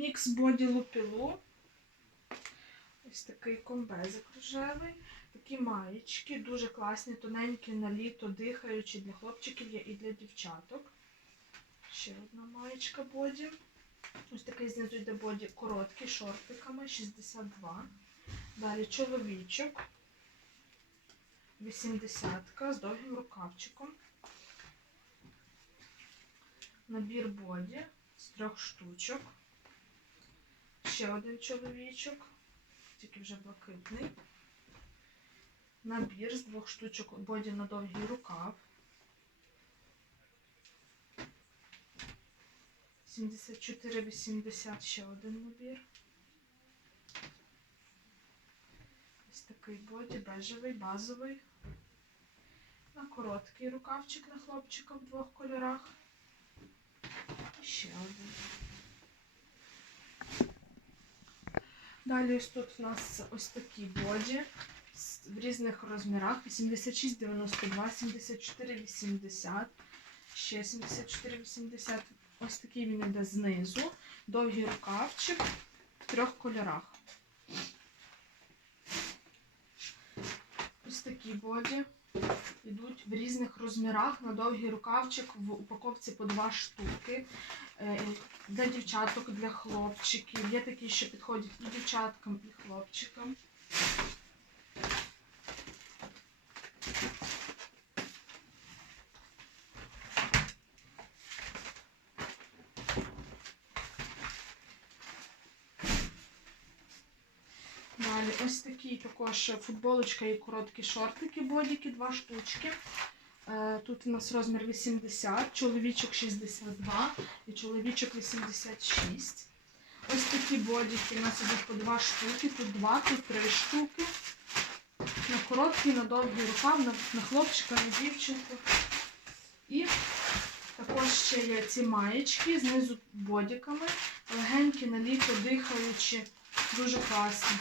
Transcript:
Мікс боді лупілу. Ось такий комбезик рожевий. Такі маєчки, дуже класні, тоненькі на літо, дихаючі для хлопчиків є і для дівчаток. Ще одна маєчка боді. Ось такий знизу йде боді короткий, шортиками, 62. Далі чоловічок. 80 з довгим рукавчиком. Набір боді з трьох штучок. Ще один чоловічок, тільки вже блакитний. Набір з двох штучок боді на довгий рукав. 74,80 ще один набір. Ось такий боді, бежевий, базовий. На короткий рукавчик на хлопчика в двох кольорах. І ще один. Далі ось тут у нас ось такі боді в різних розмірах. 86, 92, 74, 80, ще 74, 80. Ось такий він іде знизу. Довгий рукавчик в трьох кольорах. Ось такі боді йдуть в різних розмірах на довгий рукавчик в упаковці по два штуки. Для дівчаток, для хлопчиків. Є такі, що підходять і дівчаткам, і хлопчикам. Далі ось такі також футболочка і короткі шортики, бодіки, два штучки. Е, Тут у нас розмір 80, чоловічок 62 і чоловічок 86. Ось такі бодіки у нас ідуть по два штуки, тут два, тут три штуки. На короткий, на довгий рукав, на, на хлопчика, на дівчинку. І також ще є ці маєчки знизу бодіками, легенькі, на літо, дихаючі, дуже класні.